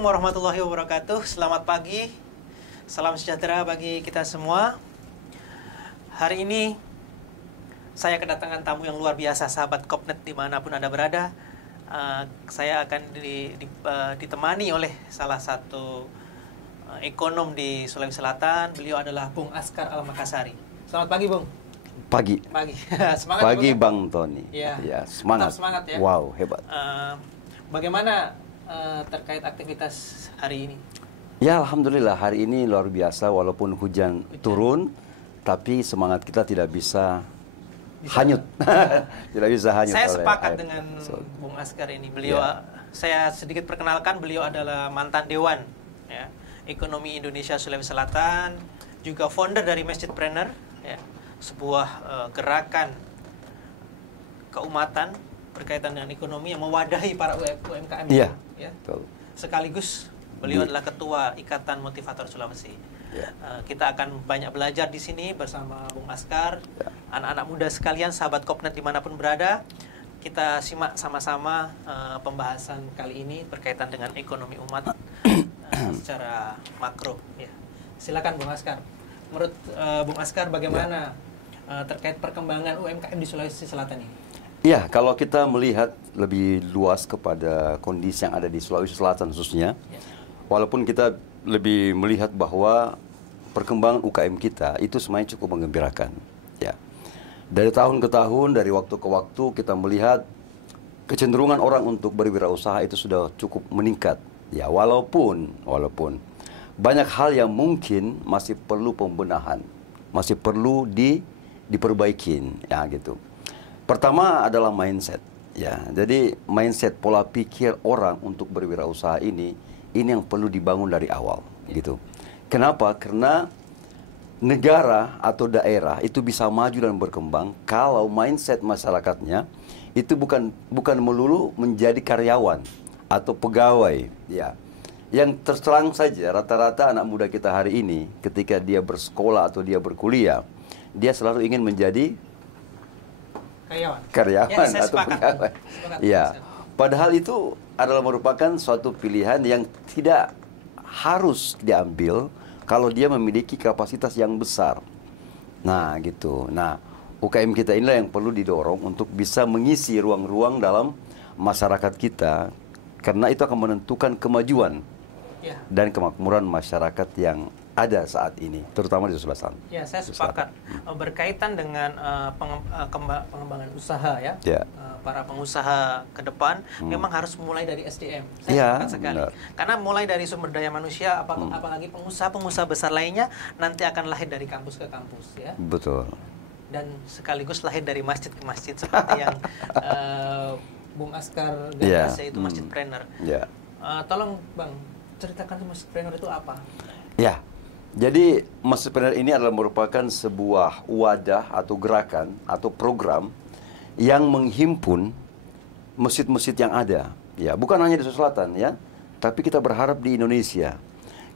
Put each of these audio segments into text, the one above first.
Assalamualaikum warahmatullahi wabarakatuh. Selamat pagi, salam sejahtera bagi kita semua. Hari ini saya kedatangan tamu yang luar biasa, sahabat Kopnet dimanapun Anda berada. Saya akan ditemani oleh salah satu ekonom di Sulawesi Selatan. Beliau adalah Bung Askar Al-Makassari. Selamat pagi, Bung. Pagi. Semangat, pagi, Bung. Bang Tony. Ya, semangat. Semangat ya. Wow, hebat. Bagaimana terkait aktivitas hari ini? Ya, alhamdulillah hari ini luar biasa. Walaupun hujan turun, tapi semangat kita tidak bisa hanyut. Tidak bisa hanyut. Saya sepakat air. dengan Bung Askar ini. Beliau, saya sedikit perkenalkan, beliau adalah mantan Dewan ya, Ekonomi Indonesia Sulawesi Selatan, juga founder dari Masjidpreneur, ya, sebuah gerakan keumatan berkaitan dengan ekonomi yang mewadahi para UMKM. Iya. Ya. Betul. Sekaligus beliau adalah ketua Ikatan Motivator Sulawesi. Kita akan banyak belajar di sini bersama Bung Askar. Anak-anak muda sekalian, sahabat Kopnet dimanapun berada, kita simak sama-sama pembahasan kali ini berkaitan dengan ekonomi umat secara makro. Ya. Silakan Bung Askar. Menurut Bung Askar bagaimana terkait perkembangan UMKM di Sulawesi Selatan ini? Ya, kalau kita melihat lebih luas kepada kondisi yang ada di Sulawesi Selatan khususnya, walaupun kita lebih melihat bahwa perkembangan UKM kita itu semuanya cukup menggembirakan. Ya, dari tahun ke tahun, dari waktu ke waktu kita melihat kecenderungan orang untuk berwirausaha itu sudah cukup meningkat. Ya, walaupun banyak hal yang mungkin masih perlu pembenahan, masih perlu diperbaikin, ya gitu. Pertama adalah mindset, ya. Jadi mindset pola pikir orang untuk berwirausaha ini yang perlu dibangun dari awal, gitu. Kenapa? Karena negara atau daerah itu bisa maju dan berkembang kalau mindset masyarakatnya itu bukan melulu menjadi karyawan atau pegawai, ya. Yang terang saja rata-rata anak muda kita hari ini ketika dia bersekolah atau dia berkuliah, dia selalu ingin menjadi karyawan ya, atau pegawai. Ya, padahal itu adalah merupakan suatu pilihan yang tidak harus diambil kalau dia memiliki kapasitas yang besar. Nah, gitu. Nah, UKM kita inilah yang perlu didorong untuk bisa mengisi ruang-ruang dalam masyarakat kita, karena itu akan menentukan kemajuan dan kemakmuran masyarakat yang ada saat ini, terutama di Sulawesi Selatan. Ya, saya sepakat. Berkaitan dengan pengembangan usaha, ya, para pengusaha ke depan memang harus mulai dari SDM. Saya sepakat sekali. Benar. Karena mulai dari sumber daya manusia, apalagi pengusaha besar lainnya nanti akan lahir dari kampus ke kampus, ya. Betul. Dan sekaligus lahir dari masjid ke masjid seperti yang Bung Askar gagas, yaitu Masjidpreneur. Tolong Bang, ceritakan Masjidpreneur itu apa? Ya. Jadi Masjidpreneur ini adalah merupakan sebuah wadah atau gerakan atau program yang menghimpun masjid-masjid yang ada. Ya, bukan hanya di Sulawesi Selatan, ya, tapi kita berharap di Indonesia.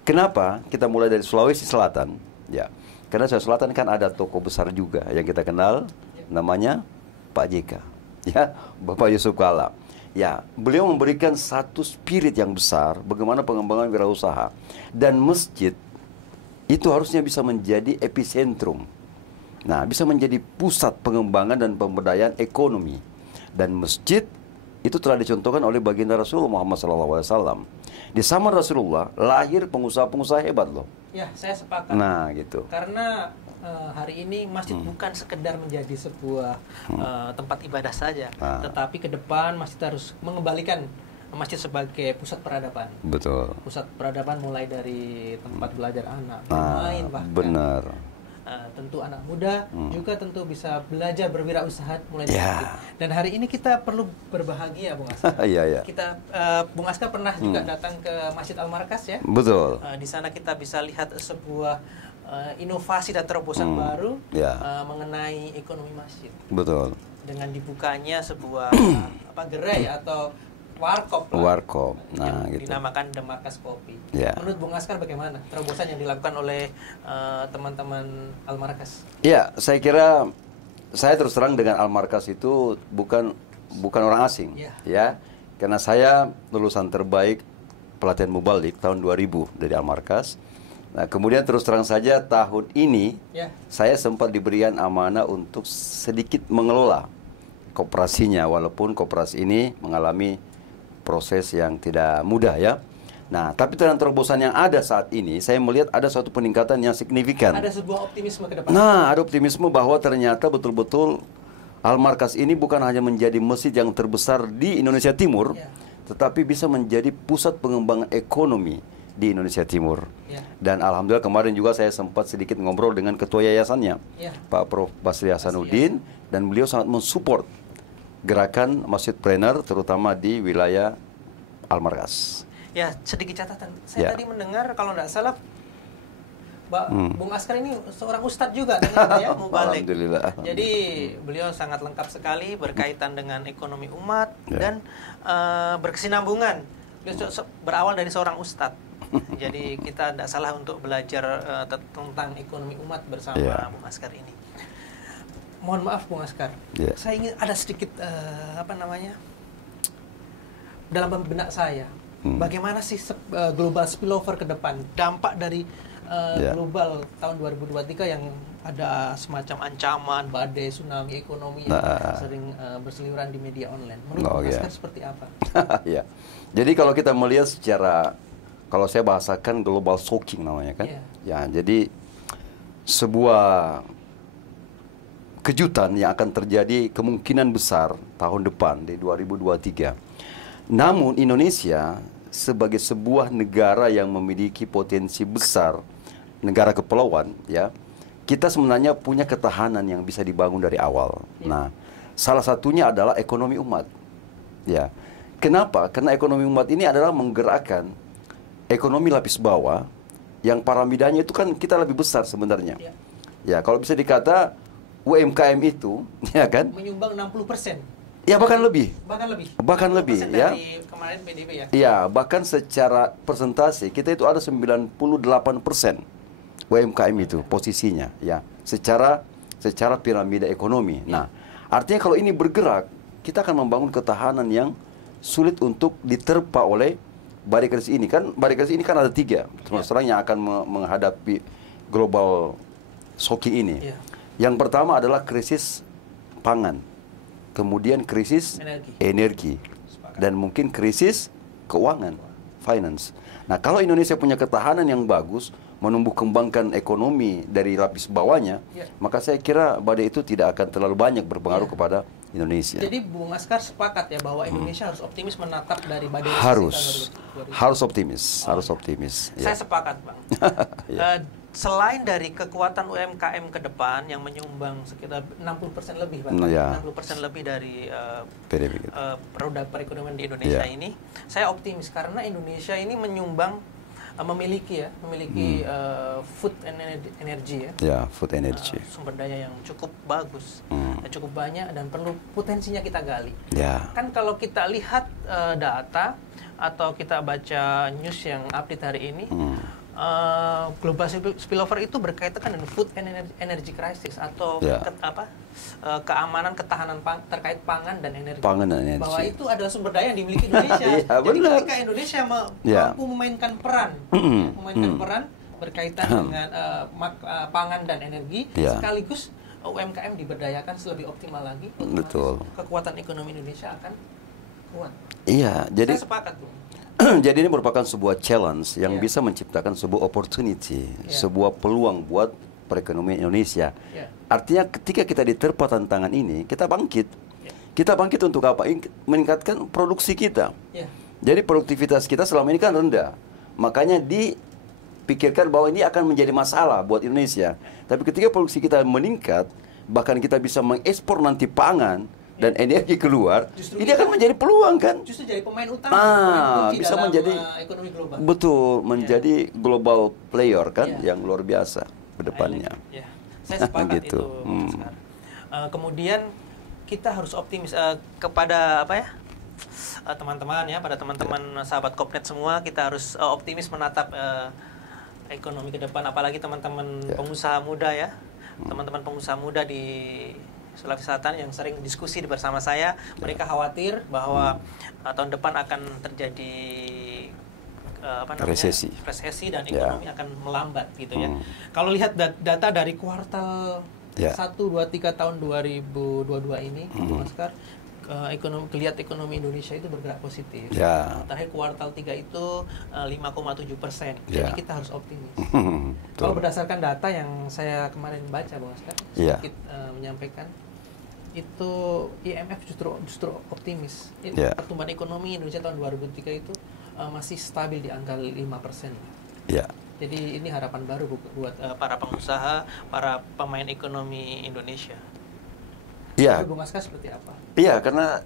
Kenapa kita mulai dari Sulawesi Selatan? Ya, karena Sulawesi Selatan kan ada tokoh besar juga yang kita kenal, namanya Pak JK, ya, Bapak Yusuf Kala. Ya, beliau memberikan satu spirit yang besar bagaimana pengembangan wirausaha, dan masjid itu harusnya bisa menjadi epicentrum. Nah, bisa menjadi pusat pengembangan dan pemberdayaan ekonomi. Dan masjid itu telah dicontohkan oleh baginda Rasulullah Muhammad SAW. Di zaman Rasulullah lahir pengusaha-pengusaha hebat loh. Ya, saya sepakat. Nah, gitu. Karena hari ini masjid bukan sekedar menjadi sebuah tempat ibadah saja, tetapi ke depan masjid harus mengembalikan masjid sebagai pusat peradaban. Betul. Pusat peradaban mulai dari tempat belajar anak, bermain bahkan. Benar. Tentu anak muda juga tentu bisa belajar berwirausaha mulai dari masjid. Dan hari ini kita perlu berbahagia, Bung Askar. Kita Bung Askar pernah juga datang ke Masjid Al-Markas, ya. Betul. Di sana kita bisa lihat sebuah inovasi dan terobosan baru mengenai ekonomi masjid. Betul. Dengan dibukanya sebuah gerai atau warkop, nah, yang gitu. dinamakan The Markas Kopi. Menurut Bung Askar bagaimana terobosan yang dilakukan oleh teman-teman Al-Markas? Ya, saya kira saya terus terang dengan Al-Markas itu bukan orang asing, ya, karena saya lulusan terbaik pelatihan mubalik tahun 2000 dari Al-Markas. Nah, kemudian terus terang saja tahun ini saya sempat diberikan amanah untuk sedikit mengelola koperasinya, walaupun koperasi ini mengalami proses yang tidak mudah ya. Nah, tapi dengan terobosan yang ada saat ini, saya melihat ada suatu peningkatan yang signifikan. Ada sebuah optimisme ke depan. Nah, ada optimisme bahwa ternyata betul-betul Al-Markas ini bukan hanya menjadi masjid yang terbesar di Indonesia Timur, tetapi bisa menjadi pusat pengembangan ekonomi di Indonesia Timur. Dan alhamdulillah kemarin juga saya sempat sedikit ngobrol dengan ketua yayasannya, Pak Prof. Basri Hasanuddin, dan beliau sangat mensupport gerakan masjidpreneur terutama di wilayah Al-Markas. Ya, sedikit catatan. Saya tadi mendengar kalau tidak salah Bung Askar ini seorang ustadz juga ternyata ya, mubalik. Alhamdulillah. Jadi beliau sangat lengkap sekali berkaitan dengan ekonomi umat dan berkesinambungan. Beliau berawal dari seorang ustadz. Jadi kita tidak salah untuk belajar tentang ekonomi umat bersama Bung Askar ini. Mohon maaf Bung Askar, saya ingin ada sedikit dalam benak saya. Bagaimana sih global spillover ke depan, dampak dari global tahun 2023 yang ada semacam ancaman badai tsunami ekonomi yang sering berseliweran di media online. Menurut Bung Askar seperti apa? Jadi kalau kita melihat secara, kalau saya bahasakan global shocking namanya kan, jadi sebuah kejutan yang akan terjadi kemungkinan besar tahun depan di 2023. Namun Indonesia sebagai sebuah negara yang memiliki potensi besar, negara kepulauan, kita sebenarnya punya ketahanan yang bisa dibangun dari awal. Nah, salah satunya adalah ekonomi umat. Kenapa? Karena ekonomi umat ini adalah menggerakkan ekonomi lapis bawah yang piramidanya itu kan kita lebih besar sebenarnya. Kalau bisa dikata UMKM itu, menyumbang 60%. Ya bahkan lebih. Bahkan lebih dari kemarin PDB bahkan secara persentase kita itu ada 98% UMKM itu posisinya secara piramida ekonomi. Nah, artinya kalau ini bergerak, kita akan membangun ketahanan yang sulit untuk diterpa oleh badai krisis ini. Kan badai krisis ini kan ada 3 termasuk yang akan menghadapi global shocking ini. Yang pertama adalah krisis pangan, kemudian krisis energi, dan mungkin krisis keuangan, finance. Nah, kalau Indonesia punya ketahanan yang bagus, menumbuh kembangkan ekonomi dari lapis bawahnya, maka saya kira badai itu tidak akan terlalu banyak berpengaruh kepada Indonesia. Jadi Bung Askar sepakat ya bahwa Indonesia harus optimis menatap dari badai harus optimis. Saya sepakat, Bang. Selain dari kekuatan UMKM ke depan yang menyumbang sekitar 60% lebih, 60% lebih dari roda perekonomian di Indonesia ini, saya optimis karena Indonesia ini memiliki food and energy food energy, sumber daya yang cukup bagus, cukup banyak dan perlu potensinya kita gali. Kan kalau kita lihat data atau kita baca news yang update hari ini, global spillover itu berkaitan dengan food and energy crisis atau keamanan ketahanan terkait pangan dan energi. Bahwa itu adalah sumber daya yang dimiliki Indonesia. Jadi ketika Indonesia mampu memainkan peran berkaitan dengan pangan dan energi, sekaligus UMKM diberdayakan lebih optimal lagi, kekuatan ekonomi Indonesia akan kuat. Jadi saya sepakat tuh. Jadi ini merupakan sebuah challenge yang bisa menciptakan sebuah opportunity, sebuah peluang buat perekonomian Indonesia. Artinya ketika kita diterpa tantangan ini, kita bangkit. Kita bangkit untuk apa? Meningkatkan produksi kita. Jadi produktivitas kita selama ini kan rendah. Makanya dipikirkan bahwa ini akan menjadi masalah buat Indonesia. Tapi ketika produksi kita meningkat, bahkan kita bisa mengekspor nanti pangan dan energi keluar, ini akan menjadi peluang kan? Justru jadi pemain utama, bisa menjadi ekonomi global. Betul, menjadi global player kan, yang luar biasa ke depannya. Saya sepakat gitu. Itu. Kemudian kita harus optimis kepada teman-teman pada teman-teman sahabat Kopnet semua, kita harus optimis menatap ekonomi ke depan, apalagi teman-teman pengusaha muda teman-teman pengusaha muda di Sulawesi Selatan yang sering diskusi bersama saya, mereka khawatir bahwa tahun depan akan terjadi resesi dan ekonomi akan melambat gitu ya. Kalau lihat data dari kuartal 1, 2, 3 tahun 2022 ini, Bung Askar, ekonomi Indonesia itu bergerak positif. Terakhir kuartal 3 itu 5,7%. Jadi kita harus optimis. Kalau berdasarkan data yang saya kemarin baca, Bung Askar, sedikit menyampaikan, itu IMF justru optimis. Pertumbuhan ekonomi Indonesia tahun 2003 itu masih stabil di angka 5%. Jadi ini harapan baru buat para pengusaha, para pemain ekonomi Indonesia. Bung Askar seperti apa? Karena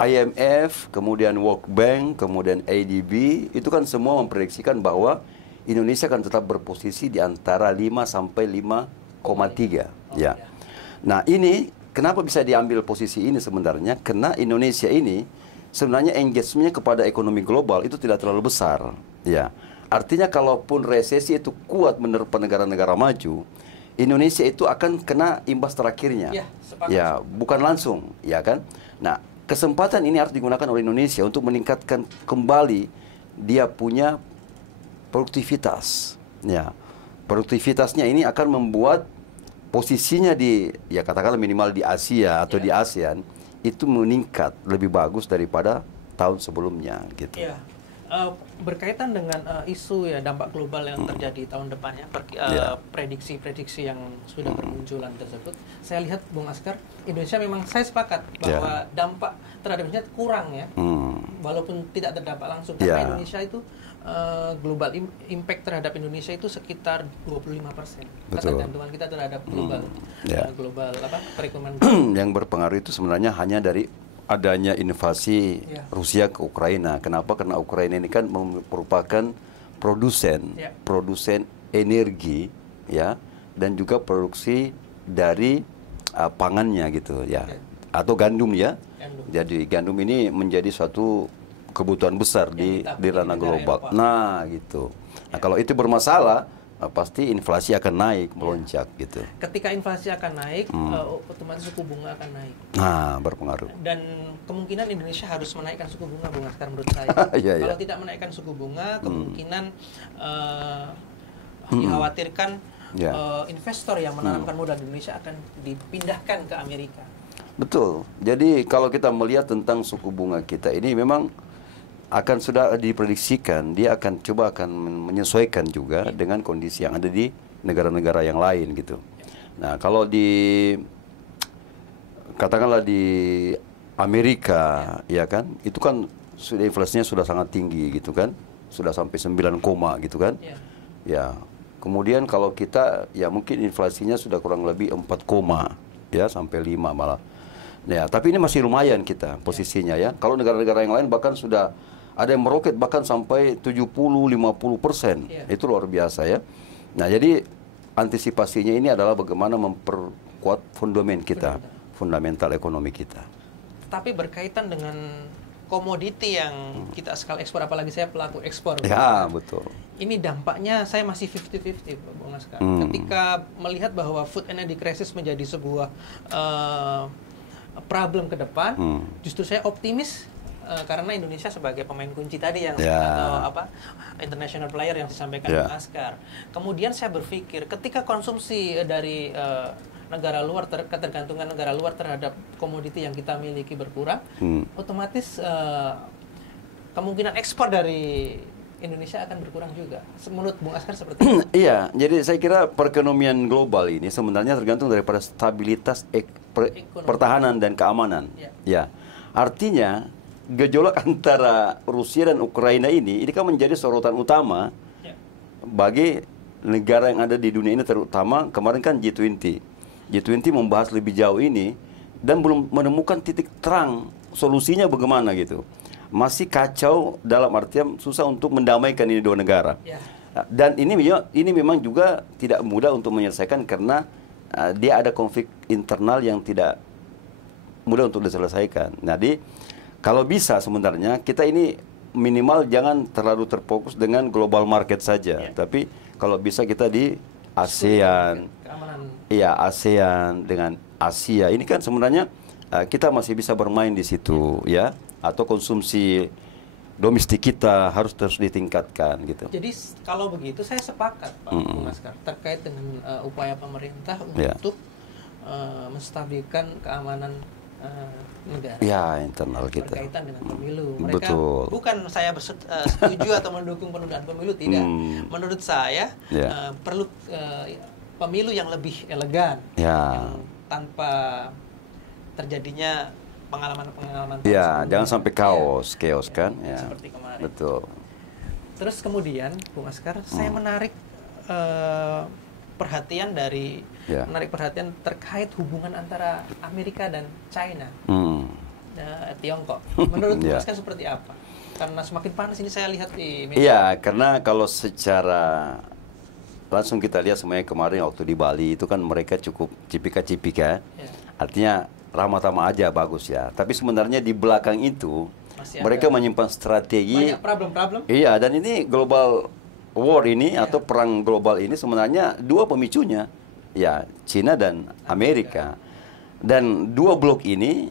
IMF, kemudian World Bank, kemudian ADB, itu kan semua memprediksikan bahwa Indonesia akan tetap berposisi di antara 5 sampai 5,3. Nah, ini kenapa bisa diambil posisi ini sebenarnya? Karena Indonesia ini sebenarnya engagement-nya kepada ekonomi global itu tidak terlalu besar. Artinya kalaupun resesi itu kuat menerpa negara-negara maju, Indonesia itu akan kena imbas terakhirnya. Bukan langsung, kan? Nah, kesempatan ini harus digunakan oleh Indonesia untuk meningkatkan kembali dia punya produktivitas. Produktivitasnya ini akan membuat posisinya di, katakanlah minimal di Asia atau di ASEAN itu meningkat lebih bagus daripada tahun sebelumnya, gitu. Berkaitan dengan isu dampak global yang terjadi tahun depannya, prediksi-prediksi yang sudah bermunculan tersebut, saya lihat Bung Askar, Indonesia memang saya sepakat bahwa dampak terhadap Indonesia kurang walaupun tidak terdampak langsung, karena Indonesia itu global impact terhadap Indonesia itu sekitar 25%. Ketergantungan kita terhadap global perekonomian. Yang berpengaruh itu sebenarnya hanya dari adanya invasi Rusia ke Ukraina. Kenapa? Karena Ukraina ini kan merupakan produsen energi, dan juga produksi dari pangannya gitu, atau gandum, Jadi gandum ini menjadi suatu kebutuhan besar di ranah global. Nah, gitu. Nah, kalau itu bermasalah, pasti inflasi akan naik, melonjak gitu. Ketika inflasi akan naik, otomatis suku bunga akan naik. Nah, berpengaruh. Dan kemungkinan Indonesia harus menaikkan suku bunga, Bung Askar, menurut saya. Kalau tidak menaikkan suku bunga, kemungkinan dikhawatirkan investor yang menanamkan modal di Indonesia akan dipindahkan ke Amerika. Betul. Jadi kalau kita melihat tentang suku bunga kita ini memang akan sudah diprediksikan, dia akan menyesuaikan juga dengan kondisi yang ada di negara-negara yang lain gitu. Nah, kalau katakanlah di Amerika, kan, itu kan sudah inflasinya sudah sangat tinggi gitu kan, sudah sampai 9, gitu kan. Kemudian kalau kita mungkin inflasinya sudah kurang lebih 4, sampai 5 malah. Tapi ini masih lumayan kita posisinya Kalau negara-negara yang lain bahkan sudah ada yang meroket bahkan sampai 70-50%. Itu luar biasa Nah, jadi antisipasinya ini adalah bagaimana memperkuat fundamental ekonomi kita. Tapi berkaitan dengan komoditi yang kita sekali ekspor, apalagi saya pelaku ekspor. Betul. Ini dampaknya saya masih 50-50, Bung Askar. Ketika melihat bahwa food and energy crisis menjadi sebuah problem ke depan, justru saya optimis karena Indonesia sebagai pemain kunci tadi atau international player yang disampaikan Bung Askar. Kemudian saya berpikir ketika konsumsi dari negara luar, ketergantungan negara luar terhadap komoditi yang kita miliki berkurang, otomatis kemungkinan ekspor dari Indonesia akan berkurang juga. Menurut Bung Askar seperti itu? Jadi saya kira perekonomian global ini sebenarnya tergantung daripada stabilitas pertahanan dan keamanan. Artinya gejolak antara Rusia dan Ukraina ini kan menjadi sorotan utama bagi negara yang ada di dunia ini, terutama kemarin kan G20. G20 membahas lebih jauh ini dan belum menemukan titik terang solusinya bagaimana gitu. Masih kacau dalam artian susah untuk mendamaikan ini dua negara. Dan ini memang juga tidak mudah untuk menyelesaikan karena dia ada konflik internal yang tidak mudah untuk diselesaikan. Jadi kalau bisa sebenarnya kita ini minimal jangan terlalu terfokus dengan global market saja, tapi kalau bisa kita di ASEAN, ASEAN dengan Asia ini kan sebenarnya kita masih bisa bermain di situ atau konsumsi domestik kita harus terus ditingkatkan gitu. Jadi kalau begitu saya sepakat Pak Bung Askar terkait dengan upaya pemerintah untuk menstabilkan keamanan negara. Ya, internal kita. Berkaitan dengan pemilu. Mereka Betul. bukan saya setuju atau mendukung penundaan pemilu, tidak. Menurut saya perlu pemilu yang lebih elegan, yang tanpa terjadinya pengalaman-pengalaman. Ya, jangan sampai chaos kan? Ya. Seperti kemarin. Betul. Terus kemudian, Bung Askar, saya menarik perhatian menarik perhatian terkait hubungan antara Amerika dan China, Tiongkok. Menurut Bung Askar seperti apa? Karena semakin panas ini saya lihat di media. Iya, karena kalau secara langsung kita lihat semuanya kemarin waktu di Bali itu kan mereka cukup cipika-cipika, artinya ramah-tamah aja bagus ya. Tapi sebenarnya di belakang itu mereka menyimpan strategi. Banyak problem-problem. Iya, dan ini global war ini atau perang global ini sebenarnya dua pemicunya, ya Cina dan Amerika. Dan dua blok ini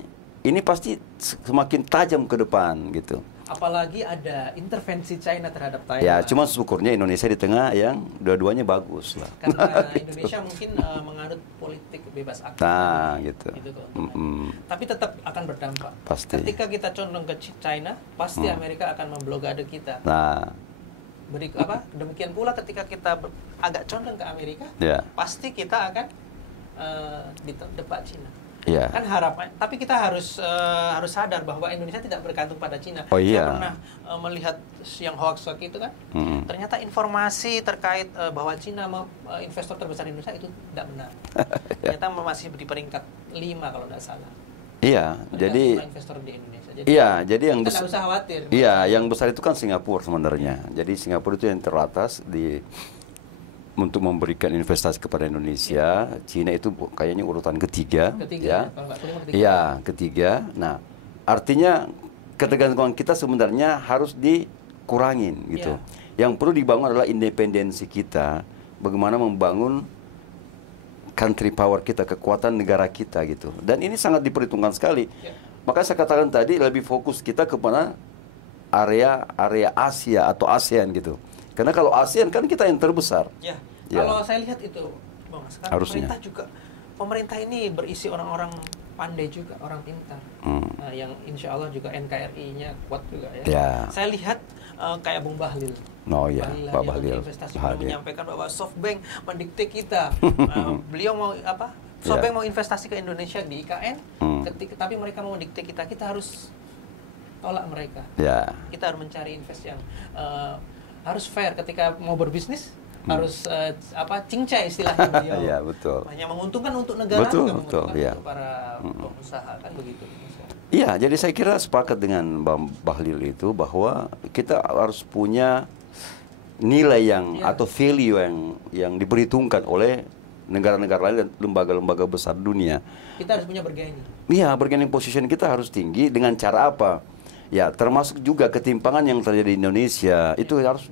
pasti semakin tajam ke depan gitu. Apalagi ada intervensi China terhadap Taiwan. Ya, cuma syukurnya Indonesia di tengah yang dua-duanya bagus lah. Karena Indonesia mungkin menganut politik bebas aktif. Nah, gitu. Tapi tetap akan berdampak. Pasti. Ketika kita condong ke China, pasti Amerika akan memblokade kita. Nah, demikian pula ketika kita agak condong ke Amerika, pasti kita akan didepak Cina. Kan harapan, tapi kita harus sadar bahwa Indonesia tidak bergantung pada Cina. Saya pernah melihat yang hoax itu kan, ternyata informasi terkait bahwa Cina investor terbesar di Indonesia itu tidak benar. Ternyata masih di peringkat 5 kalau tidak salah. Iya, jadi investor di Indonesia. Jadi yang besar, usah khawatir. Iya, yang besar itu kan Singapura sebenarnya. Jadi Singapura itu yang teratas untuk memberikan investasi kepada Indonesia. Cina itu kayaknya urutan ketiga. Iya, ketiga. Nah, artinya ketergantungan kita sebenarnya harus dikurangin gitu. Yang perlu dibangun adalah independensi kita, bagaimana membangun country power kita, kekuatan negara kita gitu. Dan ini sangat diperhitungkan sekali. Makanya saya katakan tadi lebih fokus kita kepada area Asia atau ASEAN gitu. Karena kalau ASEAN kan kita yang terbesar. Kalau saya lihat itu, Bang, sekarang pemerintah ini berisi orang-orang pandai juga, orang pintar, yang insya Allah juga NKRI-nya kuat juga ya. Saya lihat kayak Bung Bahlil. Pak Bahlil. Investasi menyampaikan bahwa SoftBank mendikte kita. Beliau mau SoftBank mau investasi ke Indonesia di IKN, tapi mereka mau mendikte kita harus tolak mereka. Kita harus mencari invest yang harus fair ketika mau berbisnis. Harus cincai istilahnya beliau. Iya, betul. Hanya menguntungkan untuk negara, menguntungkan untuk para pengusaha, kan begitu. Iya, jadi saya kira sepakat dengan Bang Bahlil itu bahwa kita harus punya nilai atau value yang diperhitungkan oleh negara-negara lain dan lembaga-lembaga besar dunia. Kita harus punya bargaining. Iya, bargaining position kita harus tinggi dengan cara apa? Ya, termasuk juga ketimpangan yang terjadi di Indonesia itu harus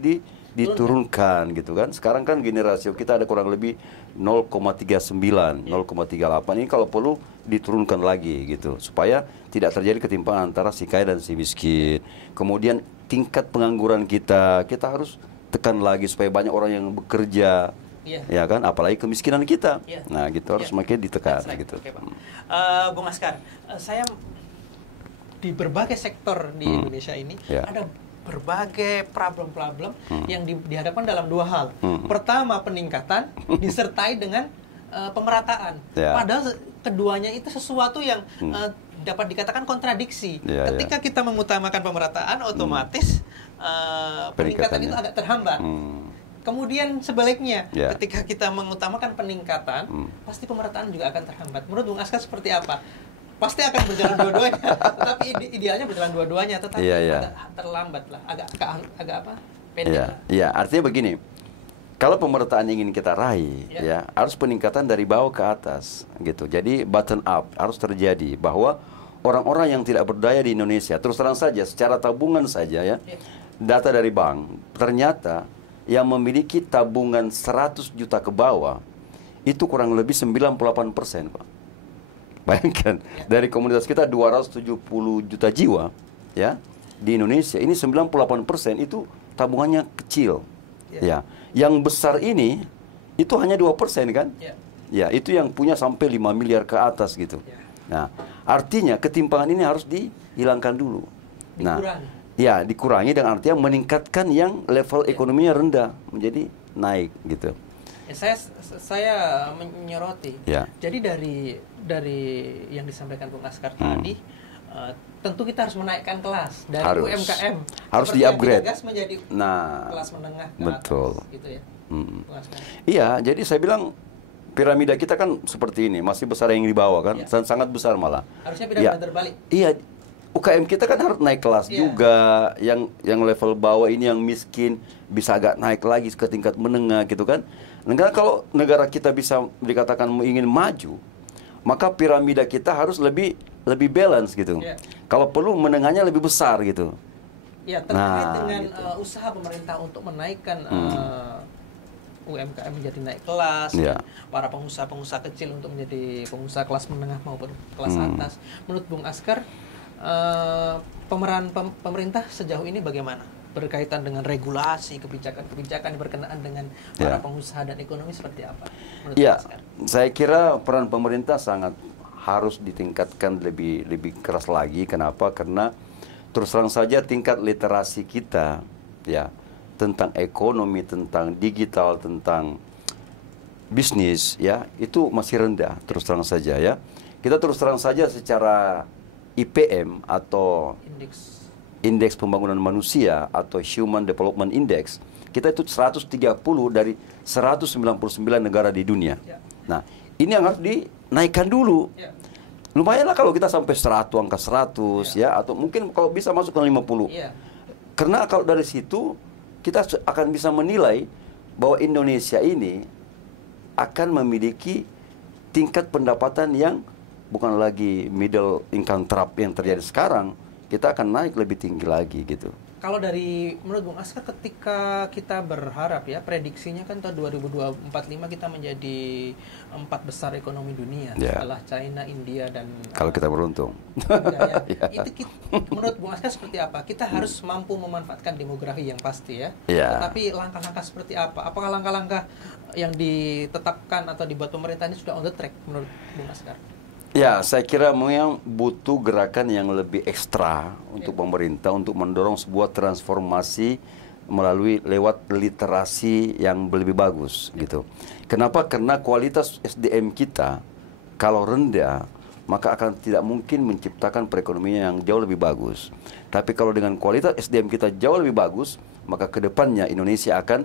diturunkan gitu kan. Sekarang kan gini rasio kita ada kurang lebih 0,39, 0,38. Ini kalau perlu diturunkan lagi gitu supaya tidak terjadi ketimpangan antara si kaya dan si miskin. Kemudian tingkat pengangguran kita harus tekan lagi supaya banyak orang yang bekerja. Ya kan, apalagi kemiskinan kita. Nah, gitu harus makin ditekan gitu. Bung Askar, saya di berbagai sektor di Indonesia ini ada berbagai problem-problem yang dihadapkan dalam dua hal. Pertama, peningkatan disertai dengan pemerataan. Padahal keduanya itu sesuatu yang dapat dikatakan kontradiksi. Ketika kita mengutamakan pemerataan, otomatis peningkatan itu agak terhambat. Kemudian sebaliknya, ketika kita mengutamakan peningkatan, pasti pemerataan juga akan terhambat. Menurut Bung Askar seperti apa? Pasti akan berjalan dua-duanya, tetapi idealnya berjalan dua-duanya, tetapi agak terlambat lah, agak pendek lah. Iya, artinya begini, kalau pemerataan ingin kita raih, harus peningkatan dari bawah ke atas, gitu. Jadi bottom up harus terjadi, bahwa orang-orang yang tidak berdaya di Indonesia, terus terang saja, secara tabungan saja data dari bank, ternyata yang memiliki tabungan 100 juta ke bawah, itu kurang lebih 98%, Pak. Bayangkan, dari komunitas kita 270 juta jiwa, ya. di Indonesia ini 98% itu tabungannya kecil. Ya. Yang besar ini itu hanya 2% kan? Ya, itu yang punya sampai 5 miliar ke atas gitu. Nah, artinya ketimpangan ini harus dihilangkan dulu. Dikurangi. Nah, ya, dikurangi dengan artinya meningkatkan yang level ekonominya rendah menjadi naik gitu. Saya menyoroti. Jadi dari yang disampaikan Bung Askar tadi, tentu kita harus menaikkan kelas dari UMKM. Harus di-upgrade menjadi kelas menengah ke betul. Atas, gitu ya. Iya, jadi saya bilang piramida kita kan seperti ini, masih besar yang di bawah kan, sangat besar malah. Harusnya piramida terbalik. Iya, UKM kita kan harus naik kelas juga, yang level bawah ini yang miskin bisa agak naik lagi ke tingkat menengah gitu kan. Negara kalau negara kita bisa dikatakan ingin maju, maka piramida kita harus lebih balance gitu. Kalau perlu menengahnya lebih besar gitu. Ya, terkait dengan usaha pemerintah untuk menaikkan UMKM menjadi naik kelas, para pengusaha-pengusaha kecil untuk menjadi pengusaha kelas menengah maupun kelas atas. Menurut Bung Askar, pemeran pemerintah sejauh ini bagaimana? Berkaitan dengan regulasi, kebijakan-kebijakan berkenaan dengan para pengusaha dan ekonomi seperti apa? Ya, saya kira peran pemerintah sangat harus ditingkatkan lebih keras lagi. Kenapa? Karena terus terang saja tingkat literasi kita tentang ekonomi, tentang digital, tentang bisnis itu masih rendah terus terang saja ya. Kita terus terang saja secara IPM atau Indeks Pembangunan Manusia atau Human Development Index, kita itu 130 dari 199 negara di dunia. Nah, ini yang harus dinaikkan dulu. Lumayanlah kalau kita sampai 100, angka 100 atau mungkin kalau bisa masuk ke 50. Karena kalau dari situ kita akan bisa menilai bahwa Indonesia ini akan memiliki tingkat pendapatan yang bukan lagi middle income trap yang terjadi sekarang. Kita akan naik lebih tinggi lagi gitu. Kalau menurut Bung Askar, ketika kita berharap prediksinya kan tahun 2045 kita menjadi 4 besar ekonomi dunia setelah China, India dan kalau kita beruntung. Itu menurut Bung Askar seperti apa? Kita harus mampu memanfaatkan demografi yang pasti Tetapi langkah-langkah seperti apa? Apakah langkah-langkah yang ditetapkan atau dibuat pemerintah ini sudah on the track menurut Bung Askar? Ya, saya kira memang butuh gerakan yang lebih ekstra untuk pemerintah untuk mendorong sebuah transformasi lewat literasi yang lebih bagus gitu. Kenapa? Karena kualitas SDM kita kalau rendah, maka akan tidak mungkin menciptakan perekonomian yang jauh lebih bagus. Tapi kalau dengan kualitas SDM kita jauh lebih bagus, maka kedepannya Indonesia akan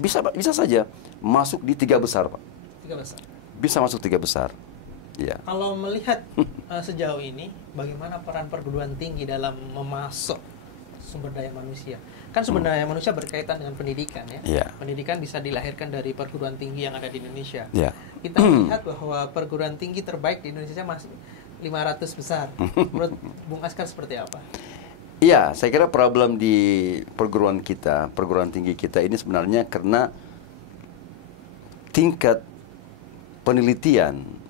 bisa saja masuk di 3 besar, Pak. 3 besar. Bisa masuk 3 besar. Kalau melihat sejauh ini, bagaimana peran perguruan tinggi dalam memasok sumber daya manusia? Kan sumber daya manusia berkaitan dengan pendidikan Pendidikan bisa dilahirkan dari perguruan tinggi yang ada di Indonesia. Kita melihat bahwa perguruan tinggi terbaik di Indonesia masih 500 besar. Menurut Bung Askar seperti apa? Iya, saya kira problem di perguruan tinggi kita ini sebenarnya karena tingkat penelitian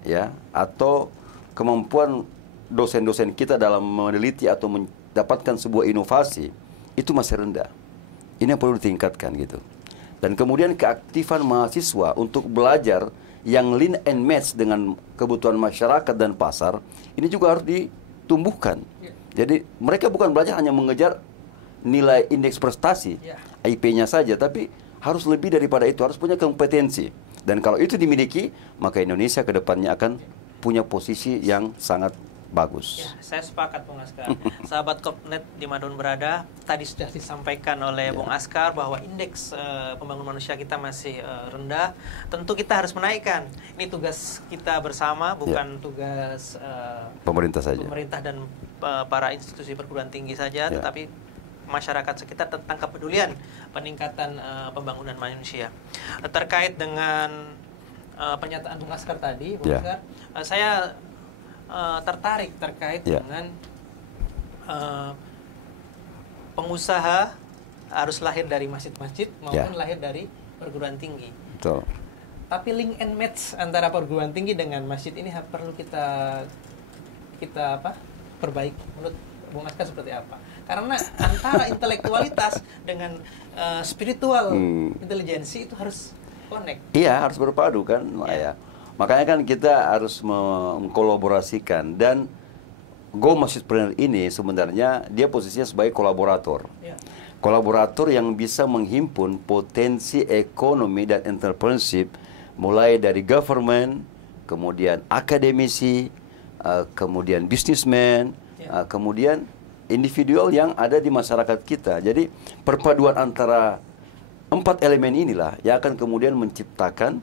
atau kemampuan dosen-dosen kita dalam meneliti atau mendapatkan sebuah inovasi itu masih rendah. Ini yang perlu ditingkatkan gitu. Dan kemudian keaktifan mahasiswa untuk belajar yang lean and match dengan kebutuhan masyarakat dan pasar ini juga harus ditumbuhkan. Jadi mereka bukan belajar hanya mengejar nilai indeks prestasi IP-nya saja, tapi harus lebih daripada itu, harus punya kompetensi. Dan kalau itu dimiliki, maka Indonesia ke depannya akan punya posisi yang sangat bagus. Saya sepakat Bung Askar. Sahabat Kopnet dimanapun berada, tadi sudah disampaikan oleh Bung Askar bahwa indeks pembangunan manusia kita masih rendah. Tentu kita harus menaikkan. Ini tugas kita bersama, bukan tugas pemerintah saja. Pemerintah dan para institusi perguruan tinggi saja, tetapi masyarakat sekitar tentang kepedulian peningkatan pembangunan manusia. Terkait dengan pernyataan Bung Askar tadi, Bung Askar, saya tertarik terkait dengan pengusaha harus lahir dari masjid-masjid maupun lahir dari perguruan tinggi. Betul. Tapi link and match antara perguruan tinggi dengan masjid ini perlu kita perbaiki. Menurut Bung Askar seperti apa? Karena antara intelektualitas dengan spiritual intelijensi itu harus connect. Iya, harus berpadu kan, ya. Makanya kan kita harus mengkolaborasikan, dan Go Masjidpreneur ini sebenarnya dia posisinya sebagai kolaborator. Kolaborator yang bisa menghimpun potensi ekonomi dan entrepreneurship mulai dari government, kemudian akademisi, kemudian businessman, kemudian individual yang ada di masyarakat kita. Jadi perpaduan antara 4 elemen inilah yang akan kemudian menciptakan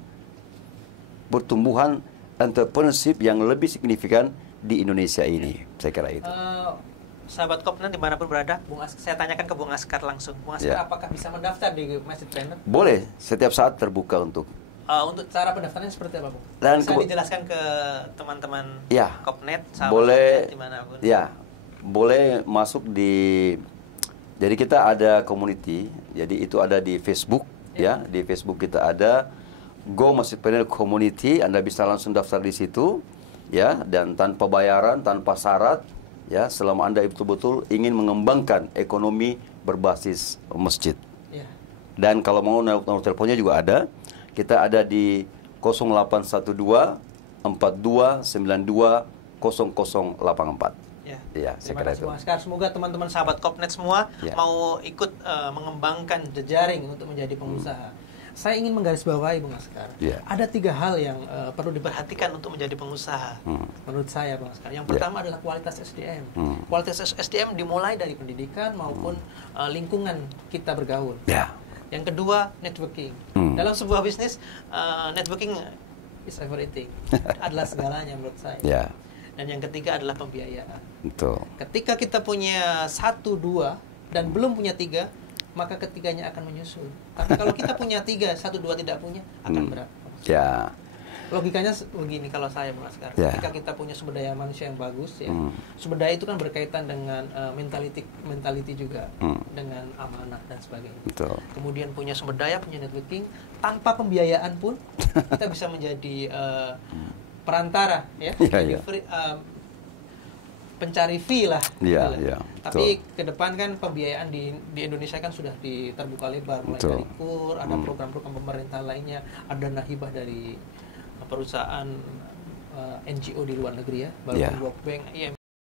pertumbuhan entrepreneurship yang lebih signifikan di Indonesia ini. Saya kira itu. Sahabat Kopnet dimanapun berada, saya tanyakan ke Bung Askar langsung. Bung Askar, apakah bisa mendaftar di Masjidpreneur? Boleh, setiap saat terbuka untuk cara pendaftarannya seperti apa, Bung? Dan bisa dijelaskan ke teman-teman Kopnet, sahabat boleh, Kopnet dimanapun. Ya, boleh masuk di. Jadi kita ada community, jadi itu ada di Facebook, ya. Di Facebook kita ada Go Masjidpreneur Community. Anda bisa langsung daftar di situ, ya, dan tanpa bayaran, tanpa syarat. Ya, selama Anda betul-betul ingin mengembangkan ekonomi berbasis masjid. Dan kalau mau nomor teleponnya juga ada. Kita ada di 0812 4292 0084. Ya, terima kasih Bung Askar. Semoga teman-teman sahabat Kopnet semua mau ikut mengembangkan jejaring untuk menjadi pengusaha. Saya ingin menggarisbawahi Bung Askar. Ada 3 hal yang perlu diperhatikan untuk menjadi pengusaha. Menurut saya Bung Askar. Yang pertama adalah kualitas SDM. Kualitas SDM dimulai dari pendidikan maupun lingkungan kita bergaul. Yang kedua, networking. Dalam sebuah bisnis, networking is everything. Adalah segalanya menurut saya. Dan yang ketiga adalah pembiayaan. Ketika kita punya 1, 2 dan belum punya 3, maka ketiganya akan menyusul. Tapi kalau kita punya 3, 1, 2 tidak punya, akan berat. Logikanya begini kalau saya Bung Askar. Ketika kita punya sumber daya manusia yang bagus, ya, sumber daya itu kan berkaitan dengan mentality juga, dengan amanah dan sebagainya. Kemudian punya sumber daya, punya networking, tanpa pembiayaan pun kita bisa menjadi perantara, ya, pencari fee lah. Tapi ke depan kan pembiayaan di Indonesia kan sudah terbuka lebar, mulai dari KUR, ada program-program pemerintah lainnya, ada dana hibah dari perusahaan NGO di luar negeri, ya, World Bank, IMF.